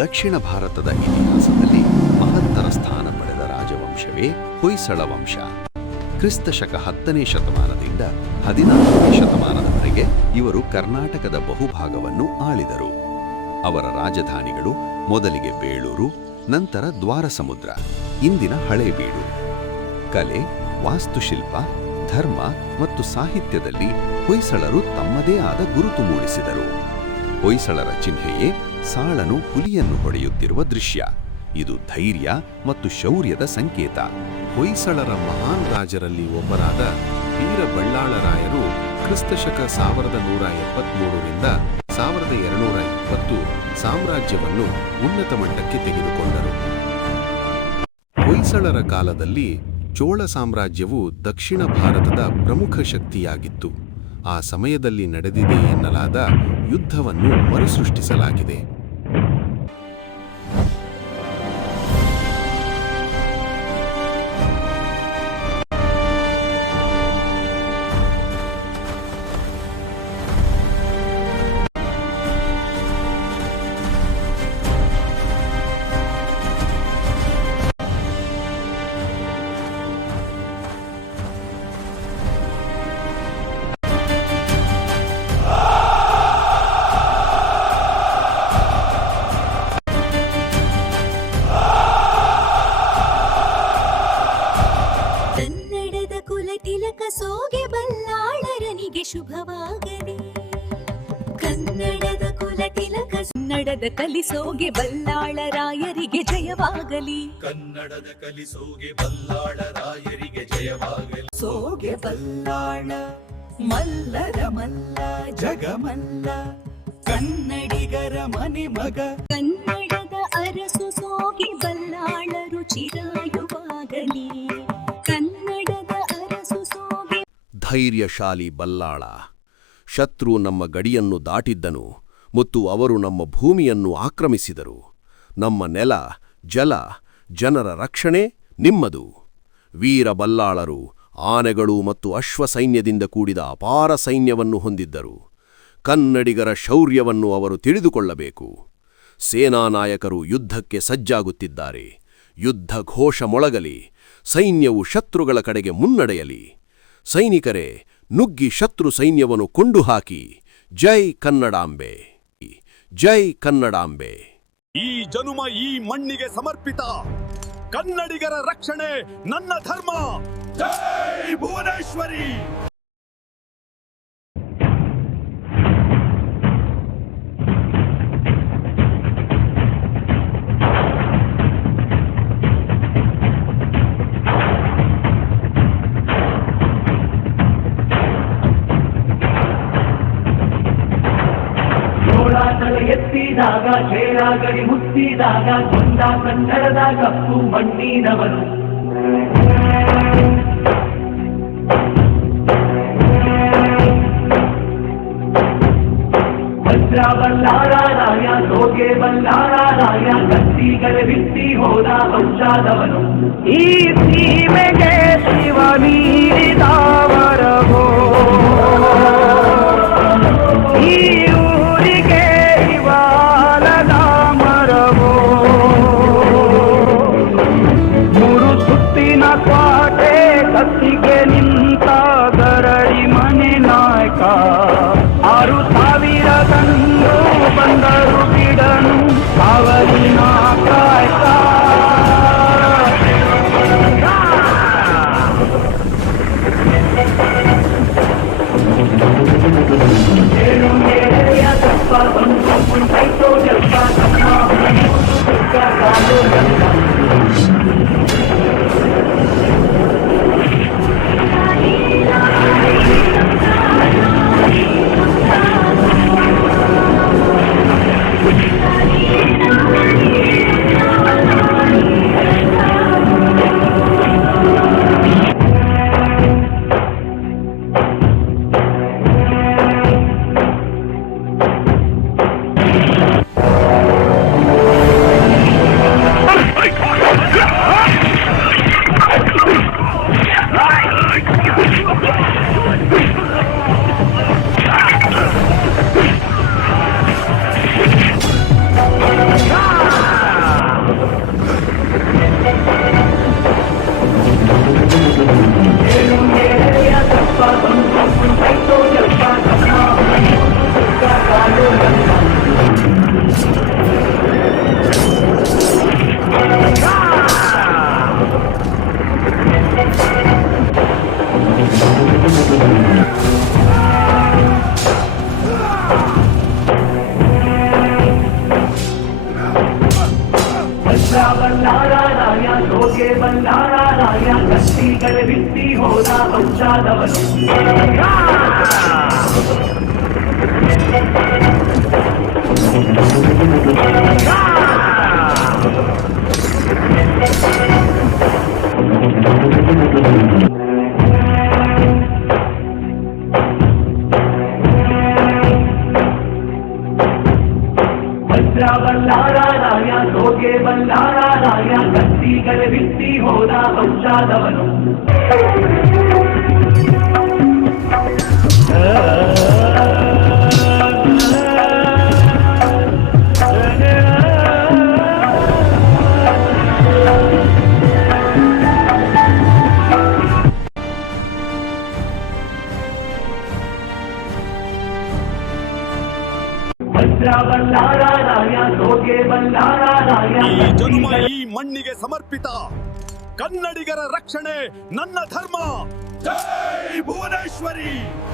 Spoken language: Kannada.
ದಕ್ಷಿಣ ಭಾರತದ ಇತಿಹಾಸದಲ್ಲಿ ಮಹತ್ತರ ಸ್ಥಾನ ಪಡೆದ ರಾಜವಂಶವೇ ಹೊಯ್ಸಳ ವಂಶ. ಕ್ರಿಸ್ತಶಕ 10ನೇ ಶತಮಾನದಿಂದ 14ನೇ ಶತಮಾನದವರೆಗೆ ಇವರು ಕರ್ನಾಟಕದ ಬಹುಭಾಗವನ್ನು ಆಳಿದರು. ಅವರ ರಾಜಧಾನಿಗಳು ಮೊದಲಿಗೆ ಬೇಳೂರು, ನಂತರ ದ್ವಾರಸಮುದ್ರ, ಇಂದಿನ ಹಳೇಬೀಡು. ಕಲೆ, ವಾಸ್ತುಶಿಲ್ಪ, ಧರ್ಮ ಮತ್ತು ಸಾಹಿತ್ಯದಲ್ಲಿ ಹೊಯ್ಸಳರು ತಮ್ಮದೇ ಆದ ಗುರುತು ಮೂಡಿಸಿದರು. ಹೊಯ್ಸಳರ ಚಿಹ್ನೆಯೇ ಸಾಳನು ಹುಲಿಯನ್ನು ಹೊಡೆಯುತ್ತಿರುವ ದೃಶ್ಯ. ಇದು ಧೈರ್ಯ ಮತ್ತು ಶೌರ್ಯದ ಸಂಕೇತ. ಹೊಯ್ಸಳರ ಮಹಾನ್ ರಾಜರಲ್ಲಿ ಒಬ್ಬರಾದ ವೀರ ಬಳ್ಳಾಳರಾಯರು ಕ್ರಿಸ್ತಶಕ 1173ರಿಂದ 1220 ಸಾಮ್ರಾಜ್ಯವನ್ನು ಉನ್ನತ ಮಟ್ಟಕ್ಕೆ ತೆಗೆದುಕೊಂಡರು. ಹೊಯ್ಸಳರ ಕಾಲದಲ್ಲಿ ಚೋಳ ಸಾಮ್ರಾಜ್ಯವು ದಕ್ಷಿಣ ಭಾರತದ ಪ್ರಮುಖ ಶಕ್ತಿಯಾಗಿತ್ತು. ಆ ಸಮಯದಲ್ಲಿ ನಡೆದಿದೆ ಎನ್ನಲಾದ ಯುದ್ಧವನ್ನು ಮರುಸೃಷ್ಟಿಸಲಾಗಿದೆ. ಸೋಗೆ ಬಲ್ಲಾಳರನಿಗೆ ಶುಭವಾಗಲಿ. ಕನ್ನಡದ ಕುಲ ತಿಲಕ ಕನ್ನಡದ ಕಲಿಸೋಗೆ ಬಲ್ಲಾಳರಾಯರಿಗೆ ಜಯವಾಗಲಿ. ಕನ್ನಡದ ಕಲಿಸೋಗೆ ಬಲ್ಲಾಳರಾಯರಿಗೆ ಜಯವಾಗಲಿ. ಸೋಗೆ ಬಲ್ಲಾಳ ಮಲ್ಲರ ಮಲ್ಲ ಜಗಮಲ್ಲ, ಕನ್ನಡಿಗರ ಮನೆ ಮಗ. ಕನ್ನಡದ ಅರಸು ಸೋಗೆ ಬಲ್ಲಾಳರು ಚಿರಾಯುವಾಗಲಿ. ಕನ್ನಡದ ಅರಸು ಸೋಗೆ. ಧೈರ್ಯಶಾಲಿ ಬಲ್ಲಾಳ. ಶತ್ರು ನಮ್ಮ ಗಡಿಯನ್ನು ದಾಟಿದ್ದನು ಮತ್ತು ಅವರು ನಮ್ಮ ಭೂಮಿಯನ್ನು ಆಕ್ರಮಿಸಿದರು. ನಮ್ಮ ನೆಲ, ಜಲ, ಜನರ ರಕ್ಷಣೆ ನಿಮ್ಮದು. ವೀರ ಬಲ್ಲಾಳರು ಆನೆಗಳು ಮತ್ತು ಅಶ್ವಸೈನ್ಯದಿಂದ ಕೂಡಿದ ಅಪಾರ ಸೈನ್ಯವನ್ನು ಹೊಂದಿದ್ದರು. ಕನ್ನಡಿಗರ ಶೌರ್ಯವನ್ನು ಅವರು ತಿಳಿದುಕೊಳ್ಳಬೇಕು. ಸೇನಾನಾಯಕರು ಯುದ್ಧಕ್ಕೆ ಸಜ್ಜಾಗುತ್ತಿದ್ದಾರೆ. ಯುದ್ಧ ಘೋಷ ಮೊಳಗಲಿ. ಸೈನ್ಯವು ಶತ್ರುಗಳ ಕಡೆಗೆ ಮುನ್ನಡೆಯಲಿ. ಸೈನಿಕರೇ, ನುಗ್ಗಿ ಶತ್ರು ಸೈನ್ಯವನ್ನು ಕೊಂಡು ಹಾಕಿ. ಜೈ ಕನ್ನಡಾಂಬೆ, ಜೈ ಕನ್ನಡಾಂಬೆ. ಈ ಜನುಮ ಈ ಮಣ್ಣಿಗೆ ಸಮರ್ಪಿತ. ಕನ್ನಡಿಗರ ರಕ್ಷಣೆ ನನ್ನ ಧರ್ಮ. ಜೈ ಭುವನೇಶ್ವರಿ. ಎತ್ತಿದಾಗ ಚೇಳಾಗಡಿ ಮುತ್ತಿದಾಗ ಕೊಂಡ ಕನ್ನಡದ ಕಪ್ಪು ಮಣ್ಣಿನವರು. ವಜ್ರ ಬಲ್ಲಾಳರಾಯ, ಸೋಗೆ ಬಲ್ಲಾಳರಾಯ, ಕತ್ತಿಗಳೆ ಬಿತ್ತಿ ಹೋದ ವಂಶಾದವನು. ಈ ಸೀಮೆಗೆ ಶಿವ ನೀಡಿದವರವೋ, ಈ ಊರಿಗೆ ಇವಾಲದ ಮರವೋ. ಮೂರು ಸುತ್ತಿನ ಕ್ವಾಟೆ ಕತ್ತಿಗೆ ನಿಂತ ಗರಡಿ ಮನೆ ನಾಯಕ. 6,000 ತಂದು ಬಂದರು ಬಿಡನು ಕಾವಲಿನ ಕಾಯಕ. ಬಲ್ಲಾರಾಯ ಸೋಗೆ ಬಲ್ಲಾರಾಯ ಕತ್ತಿಗಳ ಬಿತ್ತಿ ಹೋದ ವಂಶಾದವನು ಬಲ್ಲಾರಾಯ ಸೋಗೆ ಬಲ್ಲಾರಾಯ ಕತ್ತಿಗಳ ಬಿತ್ತಿ ಹೋದ ವಂಶಾದವನು ಬಲ್ಲಾರಾಯ ಸೋಗೆ ಬಲ್ಲಾರಾಯ ಈ ಜನುಮ ಈ ಮಣ್ಣಿಗೆ ಸಮರ್ಪಿತ ಕನ್ನಡಿಗರ ರಕ್ಷಣೆ ನನ್ನ ಧರ್ಮ. ಜೈ ಭುವನೇಶ್ವರಿ.